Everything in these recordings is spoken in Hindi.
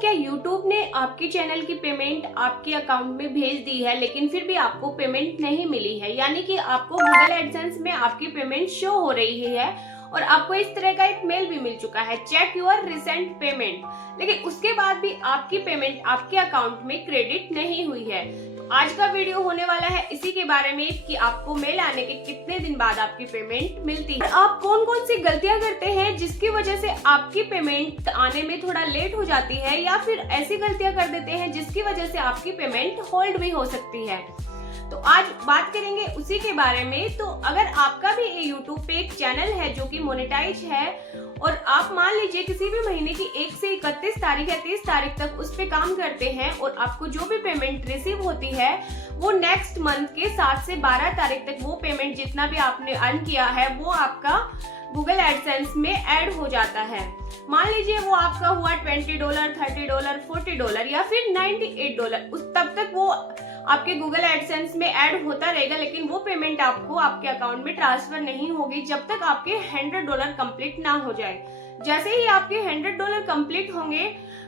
क्या YouTube ने आपके चैनल की पेमेंट आपके अकाउंट में भेज दी है लेकिन फिर भी आपको पेमेंट नहीं मिली है, यानी कि आपको गूगल एडसेंस में आपकी पेमेंट शो हो रही है और आपको इस तरह का एक मेल भी मिल चुका है, चेक योर रिसेंट पेमेंट, लेकिन उसके बाद भी आपकी पेमेंट आपके अकाउंट में क्रेडिट नहीं हुई है। तो आज का वीडियो होने वाला है इसी के बारे में कि आपको मेल आने के कितने दिन बाद आपकी पेमेंट मिलती है, आप कौन कौन सी गलतियां करते हैं जिसकी वजह से आपकी पेमेंट आने में थोड़ा लेट हो जाती है, या फिर ऐसी गलतियां कर देते हैं जिसकी वजह से आपकी पेमेंट होल्ड भी हो सकती है। तो आज बात करेंगे उसी के बारे में। तो अगर आपका भी YouTube पे एक चैनल है जो कि मोनेटाइज है और आप मान लीजिए किसी भी महीने की 1 से 31 तारीख या 30 तारीख तक उस पे काम करते हैं और आपको जो भी पेमेंट रिसीव होती है वो नेक्स्ट मंथ के 7 से 12 तारीख तक वो पेमेंट जितना भी आपने अर्न किया है वो आपका गूगल एडसेंस में ऐड हो जाता है। मान लीजिए वो आपका हुआ $20, $30, $40 या फिर $98, उस तब तक वो आपके गूगल एडसेंस में ऐड होता रहेगा, लेकिन वो पेमेंट आपको आपके अकाउंट में ट्रांसफर नहीं होगी जब तक आपके $100 कंप्लीट ना हो जाए। जैसे ही आपके $100 कंप्लीट होंगे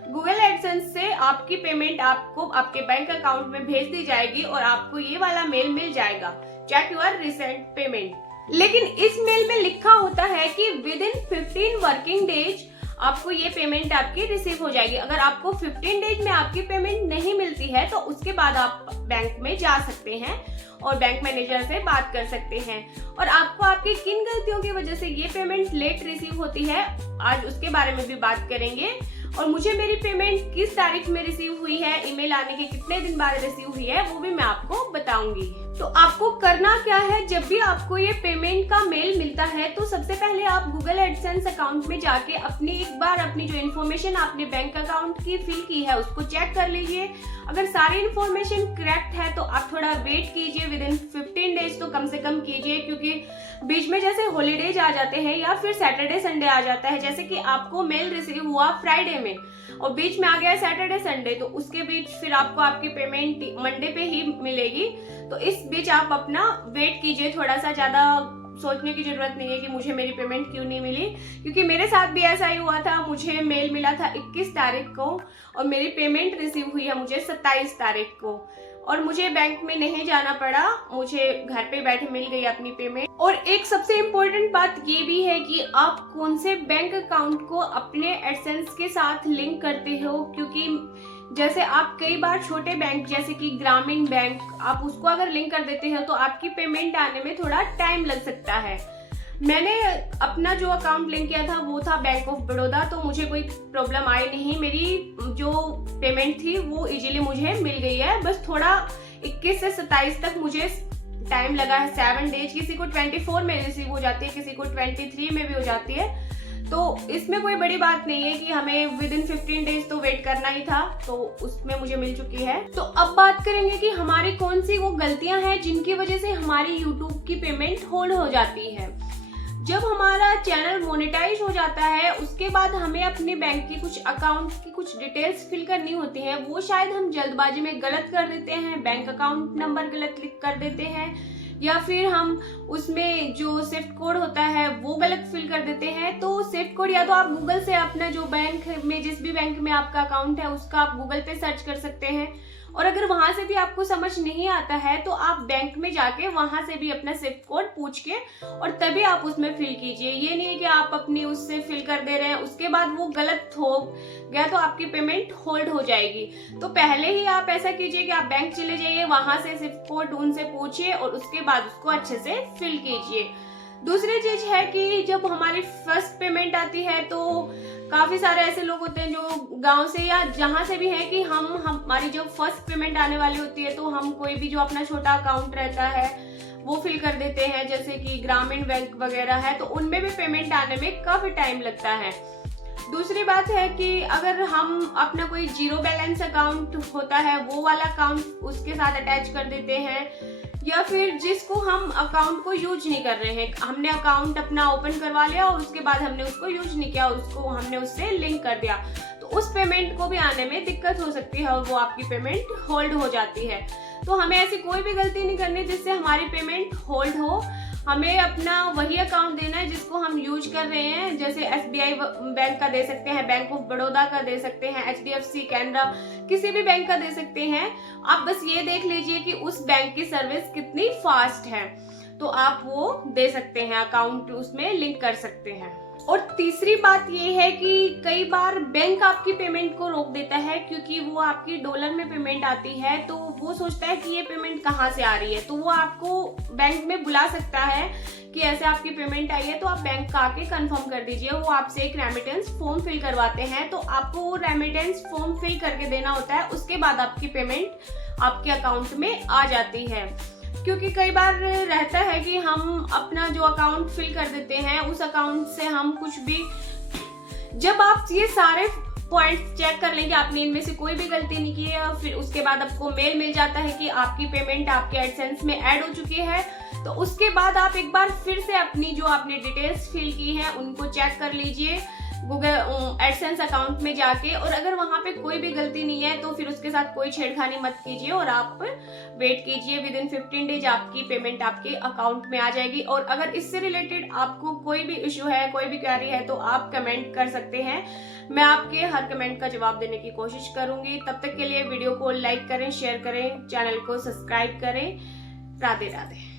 गूगल एडसेंस से आपकी पेमेंट आपको आपके बैंक अकाउंट में भेज दी जाएगी और आपको ये वाला मेल मिल जाएगा, चेक योर रिसेंट पेमेंट। लेकिन इस मेल में लिखा होता है कि विद इन 15 वर्किंग डेज आपको ये पेमेंट आपकी रिसीव हो जाएगी। अगर आपको 15 डेज में आपकी पेमेंट नहीं मिलती है तो उसके बाद आप बैंक में जा सकते हैं और बैंक मैनेजर से बात कर सकते हैं और आपको आपकी किन गलतियों की वजह से ये पेमेंट लेट रिसीव होती है आज उसके बारे में भी बात करेंगे। और मुझे मेरी पेमेंट किस तारीख में रिसीव हुई है, ईमेल आने के कितने दिन बाद रिसीव हुई है, वो भी मैं आपको बताऊंगी। तो आपको करना क्या है, जब भी आपको ये पेमेंट का मेल मिलता है तो सबसे पहले आप गूगल एडसेंस अकाउंट में जाके एक बार अपनी जो इन्फॉर्मेशन आपने बैंक अकाउंट की फिल की है उसको चेक कर लीजिए। अगर सारी इन्फॉर्मेशन करेक्ट है तो आप थोड़ा वेट कीजिए, विद इन 15 डेज तो कम से कम कीजिए, क्योंकि बीच में जैसे हॉलीडेज आ जाते हैं या फिर सैटरडे संडे आ जाता है, जैसे कि आपको मेल रिसीव हुआ फ्राइडे में और बीच में आ गया सैटरडे संडे, तो उसके बीच फिर आपको आपकी पेमेंट मंडे पे ही मिलेगी। तो इस बीच आप अपना वेट कीजिए, थोड़ा सा ज्यादा सोचने की जरूरत नहीं है कि मुझे मेरी पेमेंट क्यों नहीं मिली, क्योंकि मेरे साथ भी ऐसा ही हुआ था। मुझे मेल मिला था 21 तारीख को और मेरी पेमेंट रिसीव हुई है मुझे 27 तारीख को और मुझे बैंक में नहीं जाना पड़ा, मुझे घर पे बैठे मिल गई अपनी पेमेंट। और एक सबसे इम्पोर्टेंट बात ये भी है कि आप कौन से बैंक अकाउंट को अपने एडसेंस के साथ लिंक करते हो, क्योंकि जैसे आप कई बार छोटे बैंक जैसे कि ग्रामीण बैंक आप उसको अगर लिंक कर देते हो तो आपकी पेमेंट आने में थोड़ा टाइम लग सकता है। मैंने अपना जो अकाउंट लिंक किया था वो था बैंक ऑफ बड़ौदा, तो मुझे कोई प्रॉब्लम आई नहीं, मेरी जो पेमेंट थी वो इजीली मुझे मिल गई है। बस थोड़ा 21 से 27 तक मुझे टाइम लगा है, 7 डेज, किसी को 24 में रिसीव हो जाती है, किसी को 23 में भी हो जाती है। तो इसमें कोई बड़ी बात नहीं है कि हमें विद इन 15 डेज तो वेट करना ही था, तो उसमें मुझे मिल चुकी है। तो अब बात करेंगे कि हमारी कौन सी वो गलतियां हैं जिनकी वजह से हमारी YouTube की पेमेंट होल्ड हो जाती है। जब हमारा चैनल मोनेटाइज हो जाता है उसके बाद हमें अपने बैंक की कुछ अकाउंट की कुछ डिटेल्स फिल करनी होती हैं, वो शायद हम जल्दबाजी में गलत कर देते हैं, बैंक अकाउंट नंबर गलत क्लिक कर देते हैं या फिर हम उसमें जो स्विफ्ट कोड होता है वो गलत फिल कर देते हैं। तो स्विफ्ट कोड या तो आप गूगल से अपना जो बैंक में जिस भी बैंक में आपका अकाउंट है उसका आप गूगल पे सर्च कर सकते हैं, और अगर वहां से भी आपको समझ नहीं आता है तो आप बैंक में जाके वहां से भी अपना स्विफ्ट कोड पूछ के और तभी आप उसमें फिल कीजिए। ये नहीं है कि आप अपनी उससे फिल कर दे रहे हैं उसके बाद वो गलत हो गया तो आपकी पेमेंट होल्ड हो जाएगी। तो पहले ही आप ऐसा कीजिए कि आप बैंक चले जाइए, वहां से स्विफ्ट कोड उनसे पूछिए और उसके बाद उसको अच्छे से फिल कीजिए। दूसरी चीज है कि जब हमारी फर्स्ट पेमेंट आती है तो काफी सारे ऐसे लोग होते हैं जो गांव से या जहां से भी है कि हमारी जो फर्स्ट पेमेंट आने वाली होती है तो हम कोई भी जो अपना छोटा अकाउंट रहता है वो फिल कर देते हैं, जैसे कि ग्रामीण बैंक वगैरह है, तो उनमें भी पेमेंट आने में काफी टाइम लगता है। दूसरी बात है कि अगर हम अपना कोई जीरो बैलेंस अकाउंट होता है वो वाला अकाउंट उसके साथ अटैच कर देते हैं, या फिर जिसको हम अकाउंट को यूज नहीं कर रहे हैं, हमने अकाउंट अपना ओपन करवा लिया और उसके बाद हमने उसको यूज नहीं किया, उसको हमने उससे लिंक कर दिया, तो उस पेमेंट को भी आने में दिक्कत हो सकती है और वो आपकी पेमेंट होल्ड हो जाती है। तो हमें ऐसी कोई भी गलती नहीं करनी जिससे हमारी पेमेंट होल्ड हो। हमें अपना वही अकाउंट देना है जिसको हम यूज कर रहे हैं। जैसे SBI बैंक का दे सकते हैं, बैंक ऑफ बड़ौदा का दे सकते हैं, HDFC, कैनरा, किसी भी बैंक का दे सकते हैं। आप बस ये देख लीजिए कि उस बैंक की सर्विस कितनी फास्ट है, तो आप वो दे सकते हैं, अकाउंट उसमें लिंक कर सकते हैं। और तीसरी बात ये है कि कई बार बैंक आपकी पेमेंट को रोक देता है, क्योंकि वो आपकी डॉलर में पेमेंट आती है, तो वो सोचता है कि ये पेमेंट कहाँ से आ रही है, तो वो आपको बैंक में बुला सकता है कि ऐसे आपकी पेमेंट आई है, तो आप बैंक का आके कंफर्म कर दीजिए। वो आपसे एक रेमिटेंस फॉर्म फिल करवाते हैं, तो आपको वो रेमिटेंस फॉर्म फिल करके देना होता है। उसके बाद आपकी पेमेंट आपके अकाउंट में आ जाती है। क्योंकि कई बार रहता है कि हम अपना जो अकाउंट फिल कर देते हैं, उस अकाउंट से हम कुछ भी, जब आप ये सारे पॉइंट्स चेक कर लेंगे, आपने इनमें से कोई भी गलती नहीं की है, फिर उसके बाद आपको मेल मिल जाता है कि आपकी पेमेंट आपके एडसेंस में ऐड हो चुकी है, तो उसके बाद आप एक बार फिर से अपनी जो आपने डिटेल्स फिल की हैं उनको चेक कर लीजिए गूगल एडसेंस अकाउंट में जाके। और अगर वहां पे कोई भी गलती नहीं है तो फिर उसके साथ कोई छेड़खानी मत कीजिए और आप वेट कीजिए। विद इन 15 डेज आपकी पेमेंट आपके अकाउंट में आ जाएगी। और अगर इससे रिलेटेड आपको कोई भी इश्यू है, कोई भी क्वेरी है, तो आप कमेंट कर सकते हैं। मैं आपके हर कमेंट का जवाब देने की कोशिश करूंगी। तब तक के लिए वीडियो को लाइक करें, शेयर करें, चैनल को सब्सक्राइब करें। राधे राधे।